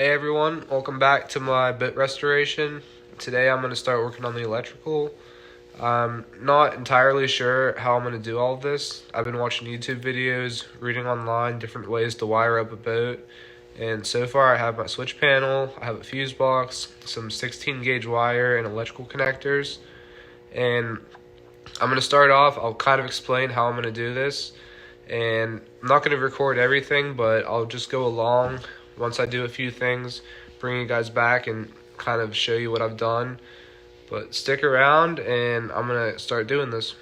Hey everyone, welcome back to my bit restoration. Today I'm going to start working on the electrical. I'm not entirely sure how I'm going to do all of this. I've been watching YouTube videos, reading online different ways to wire up a boat, and so far I have my switch panel, I have a fuse box, some 16 gauge wire and electrical connectors, and I'm going to start off. I'll kind of explain how I'm going to do this, and I'm not going to record everything, but I'll just go along once I do a few things, bring you guys back and kind of show you what I've done. But stick around and I'm gonna start doing this.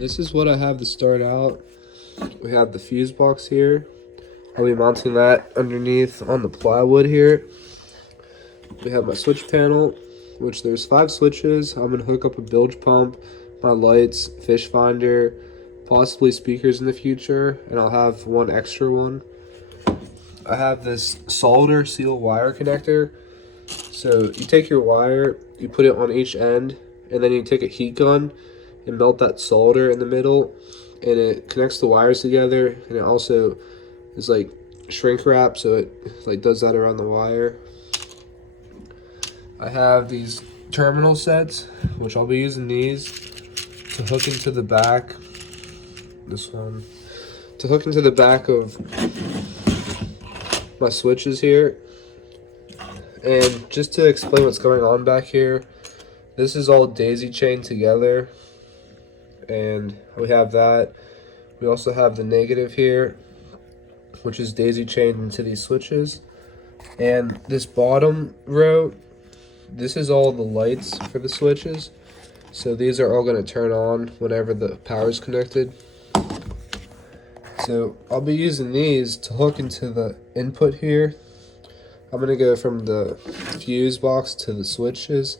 This is what I have to start out. We have the fuse box here. I'll be mounting that underneath on the plywood here. We have my switch panel, which there's 5 switches. I'm gonna hook up a bilge pump, my lights, fish finder, possibly speakers in the future, and I'll have one extra one. I have this solder seal wire connector. So you take your wire, you put it on each end, and then you take a heat gun and melt that solder in the middle, and it connects the wires together, and it also is like shrink wrap, so it like does that around the wire. I have these terminal sets, which I'll be using these to hook into the back. This one to hook into the back of my switches here. And just to explain what's going on back here, this is all daisy chained together, and we have that. We also have the negative here, which is daisy chained into these switches. And this bottom row, this is all the lights for the switches. So these are all going to turn on whenever the power is connected. So I'll be using these to hook into the input here. I'm going to go from the fuse box to the switches,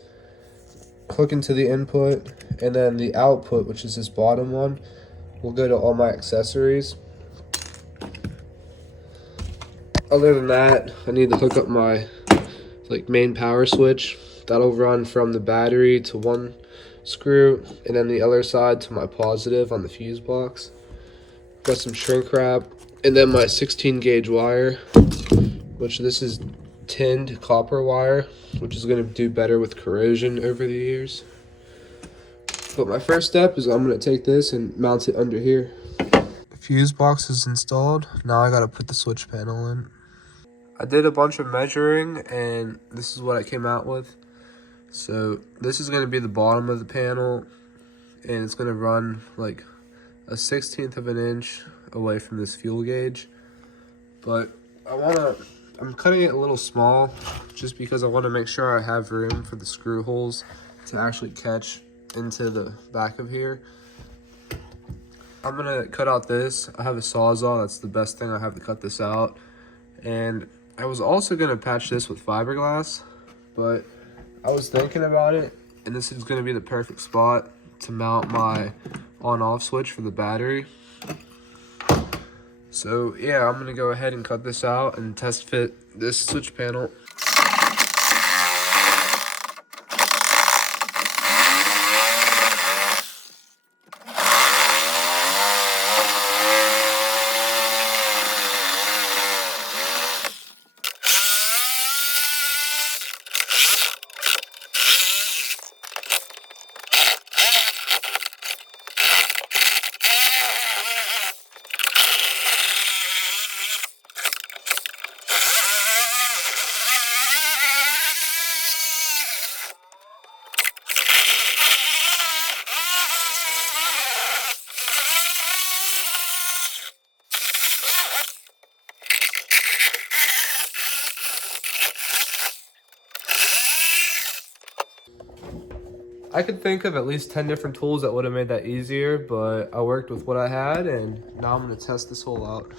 hook into the input, and then the output, which is this bottom one, will go to all my accessories. Other than that, I need to hook up my main power switch. That'll run from the battery to one screw, and then the other side to my positive on the fuse box. Got some shrink wrap, and then my 16 gauge wire, which this is tinned copper wire, which is going to do better with corrosion over the years. But my first step is I'm going to take this and mount it under here. The fuse box is installed. Now I got to put the switch panel in. I did a bunch of measuring, and this is what I came out with. So this is going to be the bottom of the panel, and it's going to run like a 1/16 of an inch away from this fuel gauge. But I'm cutting it a little small just because I want to make sure I have room for the screw holes to actually catch into the back of here. I'm gonna cut out this. I have a Sawzall. That's the best thing I have to cut this out. And I was also gonna patch this with fiberglass, but I was thinking about it, and this is gonna be the perfect spot to mount my on-off switch for the battery. So yeah, I'm gonna go ahead and cut this out and test fit this switch panel. I could think of at least 10 different tools that would have made that easier, but I worked with what I had, and now I'm going to test this hole out.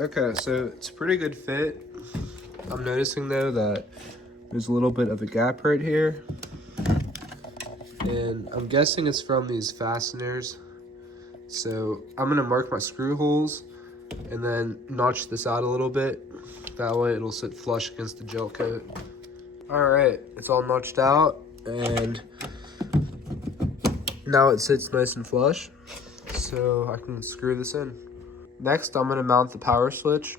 Okay, so it's a pretty good fit. I'm noticing though that there's a little bit of a gap right here. And I'm guessing it's from these fasteners. So I'm gonna mark my screw holes and then notch this out a little bit. That way it'll sit flush against the gel coat. All right, it's all notched out and now it sits nice and flush. So I can screw this in. Next, I'm gonna mount the power switch.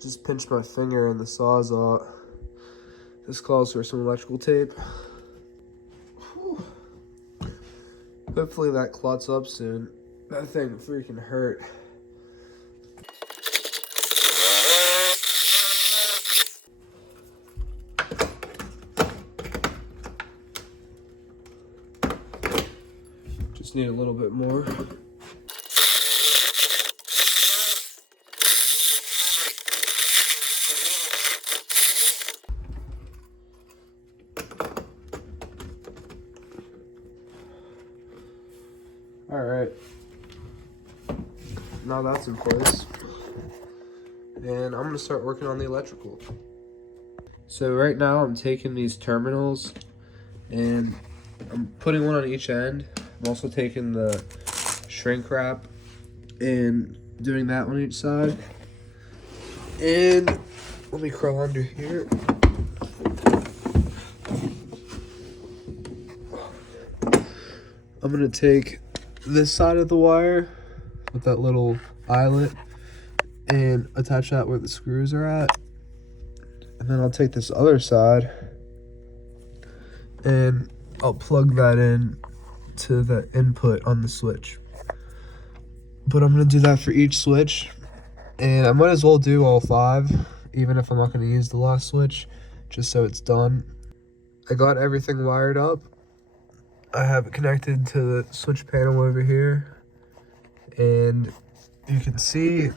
Just pinched my finger in the Sawzall. This calls for some electrical tape. Whew. Hopefully that clots up soon. That thing freaking hurt. Just need a little bit more. All right, now that's in place. And I'm gonna start working on the electrical. So right now I'm taking these terminals and I'm putting one on each end. I'm also taking the shrink wrap and doing that on each side. And let me crawl under here. I'm gonna take this side of the wire with that little eyelet and attach that where the screws are at. And then I'll take this other side and I'll plug that in to the input on the switch. But I'm gonna do that for each switch, and I might as well do all 5, even if I'm not gonna use the last switch, just so it's done. I got everything wired up. I have it connected to the switch panel over here, and you can see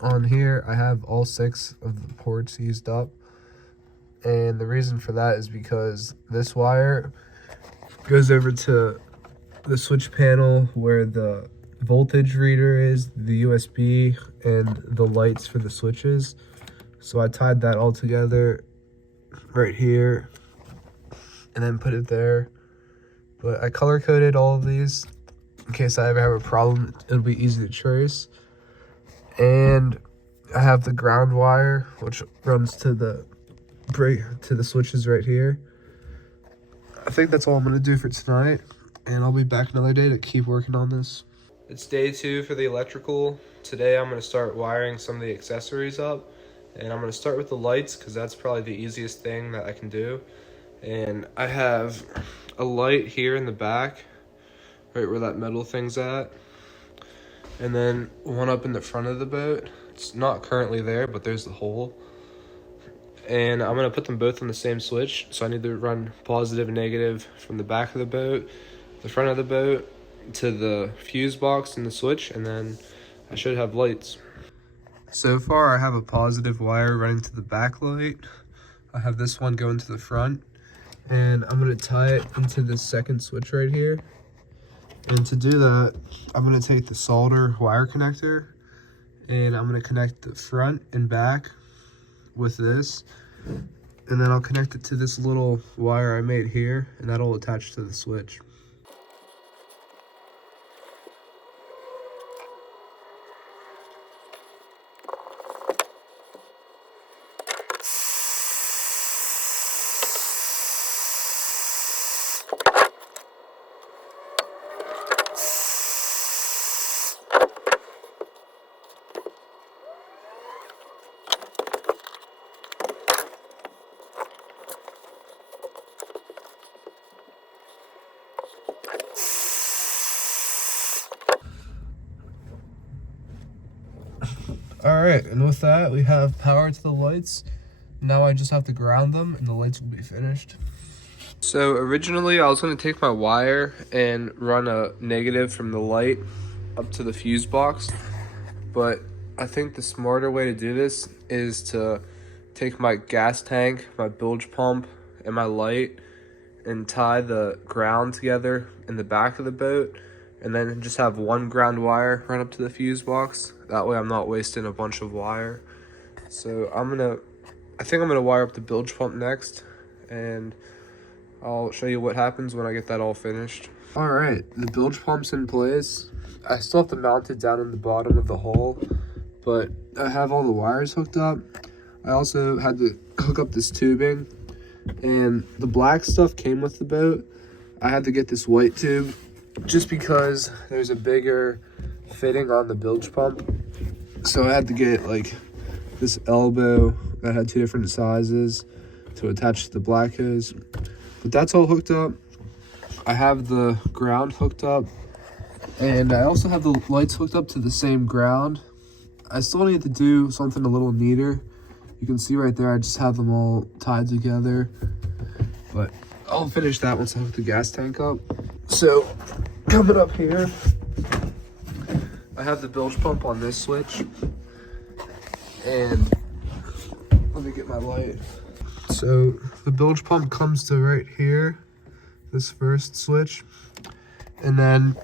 on here I have all 6 of the ports used up. And the reason for that is because this wire goes over to the switch panel where the voltage reader is, the USB, and the lights for the switches. So I tied that all together right here and then put it there. But I color coded all of these in case I ever have a problem. It'll be easy to trace. And I have the ground wire, which runs to the switches right here. I think that's all I'm gonna do for tonight, and I'll be back another day to keep working on this. It's day 2 for the electrical. Today I'm gonna start wiring some of the accessories up, and I'm gonna start with the lights because that's probably the easiest thing that I can do. And I have a light here in the back, right where that metal thing's at, and then one up in the front of the boat. It's not currently there, but there's the hole. And I'm gonna put them both on the same switch, so I need to run positive and negative from the back of the boat, the front of the boat, to the fuse box and the switch, and then I should have lights. So far I have a positive wire running to the back light. I have this one going to the front, and I'm gonna tie it into this second switch right here. And to do that, I'm gonna take the solder wire connector and I'm gonna connect the front and back with this, and then I'll connect it to this little wire I made here, and that'll attach to the switch. All right, and with that, we have power to the lights. Now I just have to ground them and the lights will be finished. So originally I was gonna take my wire and run a negative from the light up to the fuse box, but I think the smarter way to do this is to take my gas tank, my bilge pump, and my light and tie the ground together in the back of the boat, and then just have one ground wire run up to the fuse box. That way I'm not wasting a bunch of wire. So I think I'm gonna wire up the bilge pump next, and I'll show you what happens when I get that all finished. All right, the bilge pump's in place. I still have to mount it down in the bottom of the hole, but I have all the wires hooked up. I also had to hook up this tubing, and the black stuff came with the boat. I had to get this white tube just because there's a bigger fitting on the bilge pump. So I had to get like this elbow that had 2 different sizes to attach to the black hose. But that's all hooked up. I have the ground hooked up, and I also have the lights hooked up to the same ground. I still need to do something a little neater. You can see right there, I just have them all tied together, but I'll finish that once I hook the gas tank up. So coming up here, I have the bilge pump on this switch, and let me get my light. So the bilge pump comes to right here, this first switch, and then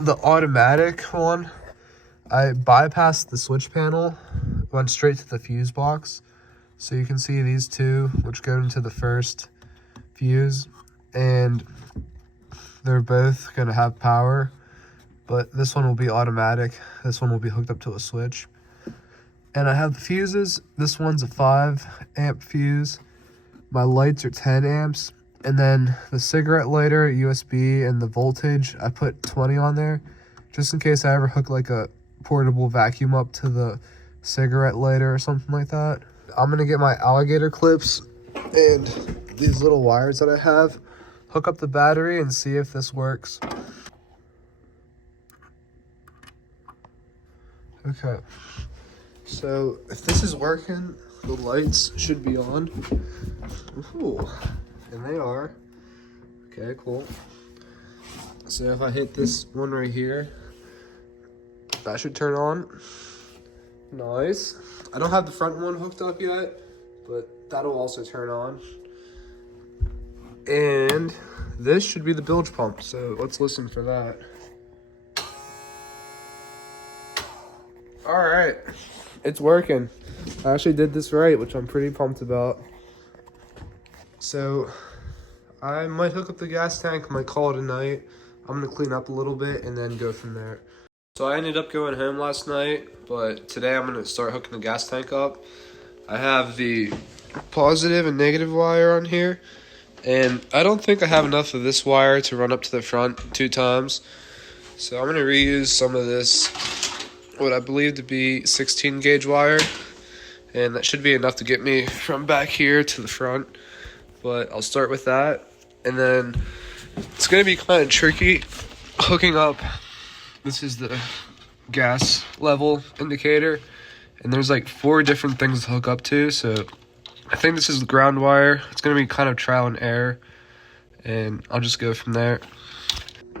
the automatic one, I bypassed the switch panel, went straight to the fuse box. So you can see these two, which go into the first fuse, and they're both gonna have power, but this one will be automatic. This one will be hooked up to a switch. And I have the fuses. This one's a 5 amp fuse. My lights are 10 amps. And then the cigarette lighter, USB, and the voltage, I put 20 on there, just in case I ever hook like a portable vacuum up to the cigarette lighter or something like that. I'm gonna get my alligator clips and these little wires that I have, hook up the battery, and see if this works. Okay, so if this is working, the lights should be on. Ooh, and they are. Okay, cool. So if I hit this one right here, that should turn on. Nice. I don't have the front one hooked up yet, but that'll also turn on. And this should be the bilge pump, so let's listen for that. All right, it's working. I actually did this right, which I'm pretty pumped about. So I might hook up the gas tank, might call it a night. I'm gonna clean up a little bit and then go from there. So I ended up going home last night, but today I'm gonna start hooking the gas tank up. I have the positive and negative wire on here, and I don't think I have enough of this wire to run up to the front 2 times. So I'm gonna reuse some of this, what I believe to be 16 gauge wire, and that should be enough to get me from back here to the front. But I'll start with that, and then it's gonna be kind of tricky hooking up. This is the gas level indicator, and there's like 4 different things to hook up to, so I think this is the ground wire. It's gonna be kind of trial and error, and I'll just go from there.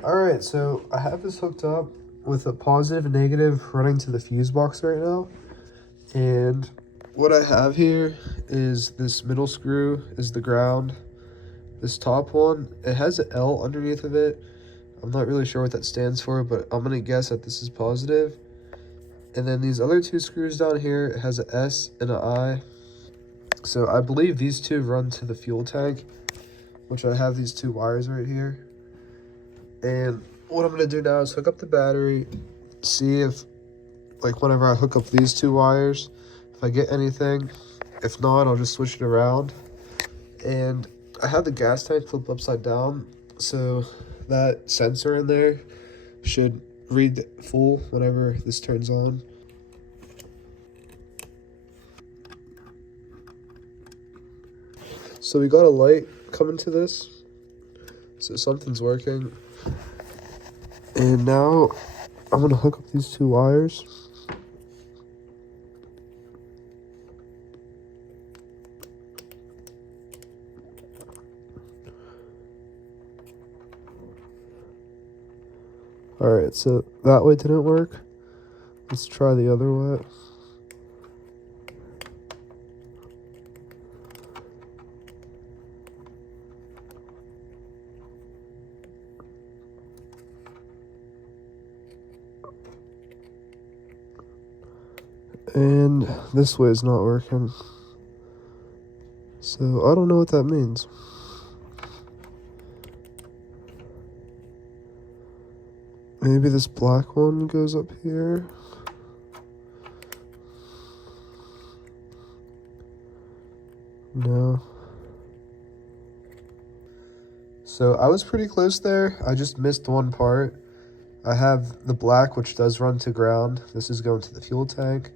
All right, so I have this hooked up with a positive and negative running to the fuse box right now, and what I have here is this middle screw is the ground. This top one, it has an L underneath of it. I'm not really sure what that stands for, but I'm gonna guess that this is positive. And then these other 2 screws down here, it has an S and an I. So I believe these 2 run to the fuel tank, which I have these 2 wires right here. And what I'm gonna do now is hook up the battery, see if, like, whenever I hook up these 2 wires, if I get anything. If not, I'll just switch it around. And I have the gas tank flipped upside down, so that sensor in there should read full whenever this turns on. So we got a light coming to this, so something's working. And now I'm gonna hook up these 2 wires. Alright, so that way didn't work. Let's try the other way. And this way is not working. So I don't know what that means. Maybe this black one goes up here. No. So I was pretty close there. I just missed one part. I have the black, which does run to ground. This is going to the fuel tank.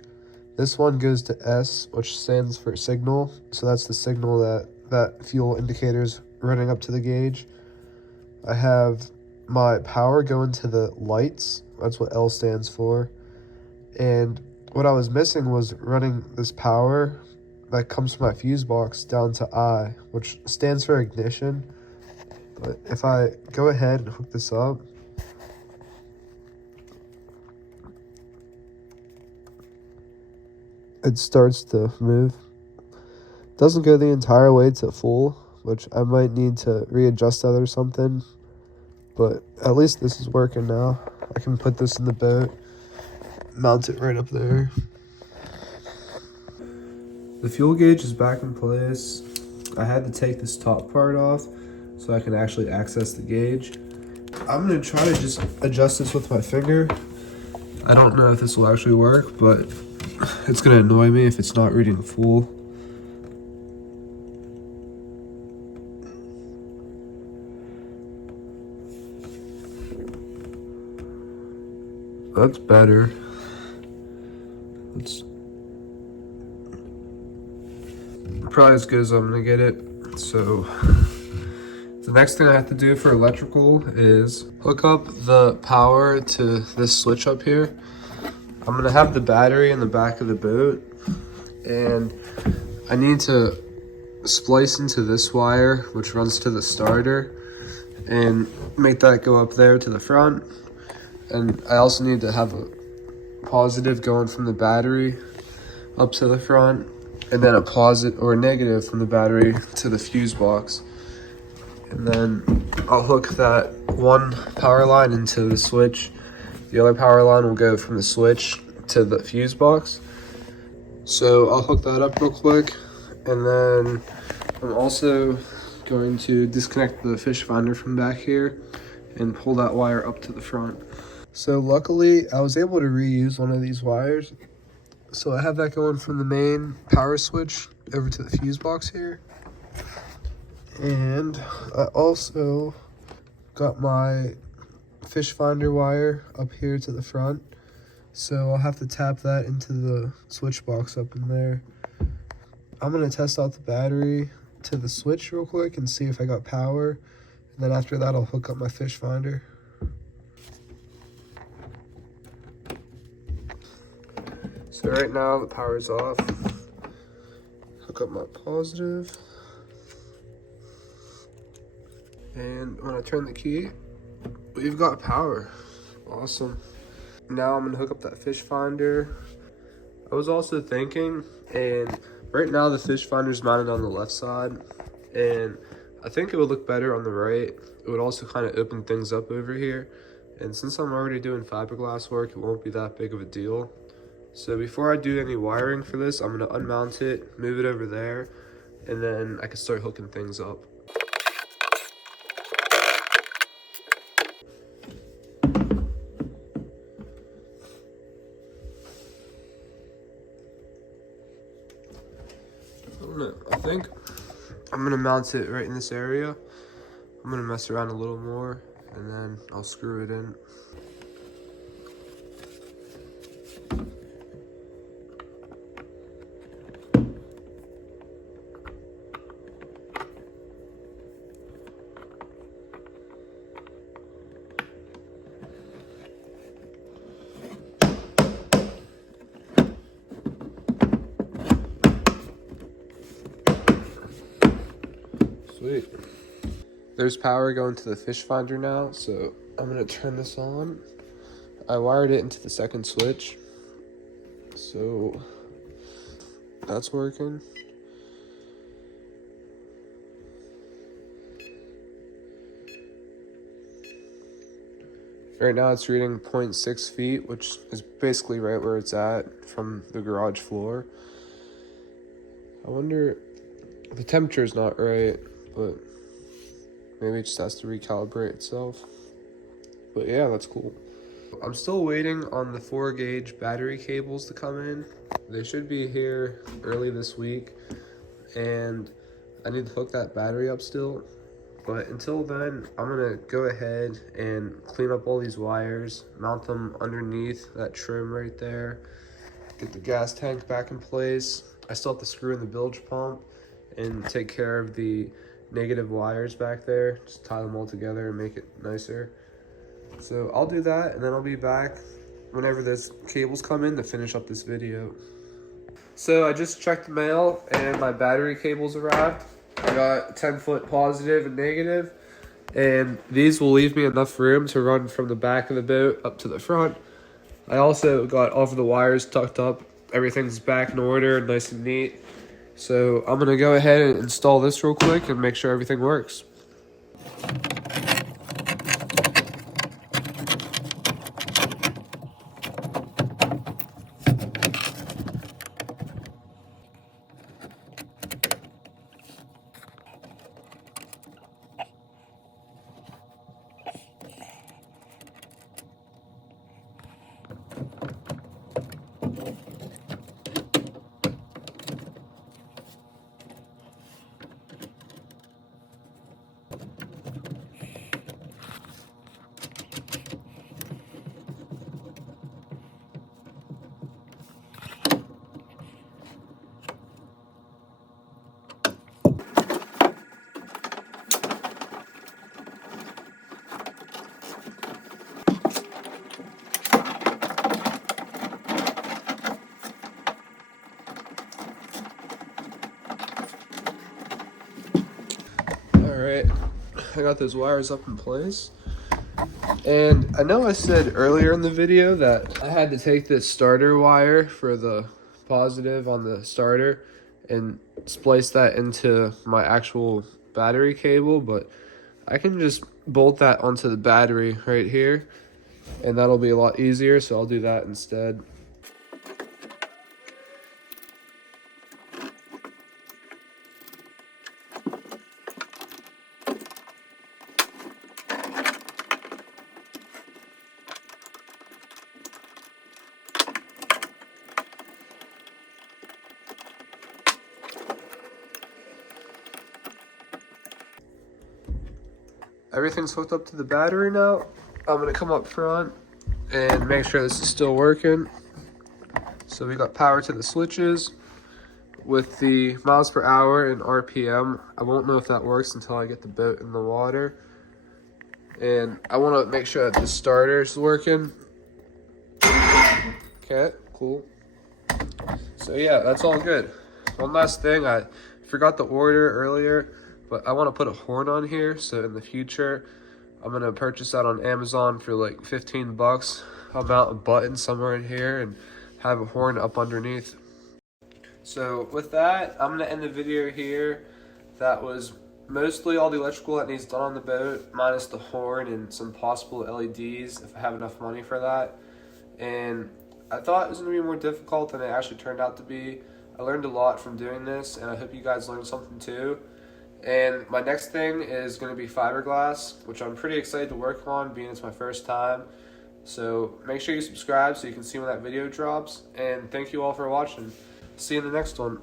This one goes to S, which stands for signal. So that's the signal that fuel indicator's running up to the gauge. I have my power going to the lights. That's what L stands for. And what I was missing was running this power that comes from my fuse box down to I, which stands for ignition. But if I go ahead and hook this up, it starts to move. Doesn't go the entire way to full, which I might need to readjust that or something. But at least this is working now. I can put this in the boat, mount it right up there. The fuel gauge is back in place. I had to take this top part off so I can actually access the gauge. I'm gonna try to just adjust this with my finger. I don't know if this will actually work, but it's gonna annoy me if it's not reading full. That's better. It's probably as good as I'm gonna get it. So the next thing I have to do for electrical is hook up the power to this switch up here. I'm gonna have the battery in the back of the boat, and I need to splice into this wire, which runs to the starter, and make that go up there to the front. And I also need to have a positive going from the battery up to the front, and then a positive or a negative from the battery to the fuse box. And then I'll hook that one power line into the switch. The other power line will go from the switch to the fuse box. So I'll hook that up real quick, and then I'm also going to disconnect the fish finder from back here and pull that wire up to the front. So luckily I was able to reuse one of these wires. So I have that going from the main power switch over to the fuse box here. And I also got my fish finder wire up here to the front. So I'll have to tap that into the switch box up in there. I'm gonna test out the battery to the switch real quick and see if I got power. And then after that, I'll hook up my fish finder. So right now the power's off. Hook up my positive. And when I turn the key, we've got power. Awesome. Now I'm gonna hook up that fish finder. I was also thinking, and right now the fish finder's mounted on the left side, and I think it would look better on the right. It would also kind of open things up over here. And since I'm already doing fiberglass work, it won't be that big of a deal. So before I do any wiring for this, I'm gonna unmount it, move it over there, and then I can start hooking things up. I think I'm gonna mount it right in this area. I'm gonna mess around a little more, and then I'll screw it in. Sweet. There's power going to the fish finder now, so I'm gonna turn this on. I wired it into the second switch, so that's working. Right now it's reading 0.6 feet, which is basically right where it's at from the garage floor. I wonder, the temperature's not right, but maybe it just has to recalibrate itself. But yeah, that's cool. I'm still waiting on the 4-gauge battery cables to come in. They should be here early this week, and I need to hook that battery up still. But until then, I'm gonna go ahead and clean up all these wires, mount them underneath that trim right there, get the gas tank back in place. I still have to screw in the bilge pump and take care of the negative wires back there, just tie them all together and make it nicer. So I'll do that, and then I'll be back whenever those cables come in to finish up this video. So I just checked the mail and my battery cables arrived. I got 10-foot positive and negative, and these will leave me enough room to run from the back of the boat up to the front. I also got all of the wires tucked up. Everything's back in order, nice and neat. So I'm gonna go ahead and install this real quick and make sure everything works. Alright, I got those wires up in place. And I know I said earlier in the video that I had to take this starter wire for the positive on the starter and splice that into my actual battery cable, but I can just bolt that onto the battery right here, and that'll be a lot easier, so I'll do that instead. Everything's hooked up to the battery now. I'm gonna come up front and make sure this is still working. So we got power to the switches with the miles per hour and RPM. I won't know if that works until I get the boat in the water. And I wanna make sure that the starter's working. Okay, cool. So yeah, that's all good. One last thing, I forgot the order earlier, but I want to put a horn on here, so in the future, I'm going to purchase that on Amazon for like 15 bucks. I'll mount a button somewhere in here and have a horn up underneath. So with that, I'm going to end the video here. That was mostly all the electrical that needs done on the boat, minus the horn and some possible LEDs if I have enough money for that. And I thought it was going to be more difficult than it actually turned out to be. I learned a lot from doing this, and I hope you guys learned something too. And my next thing is going to be fiberglass, which I'm pretty excited to work on, being it's my first time. So make sure you subscribe so you can see when that video drops. And thank you all for watching. See you in the next one.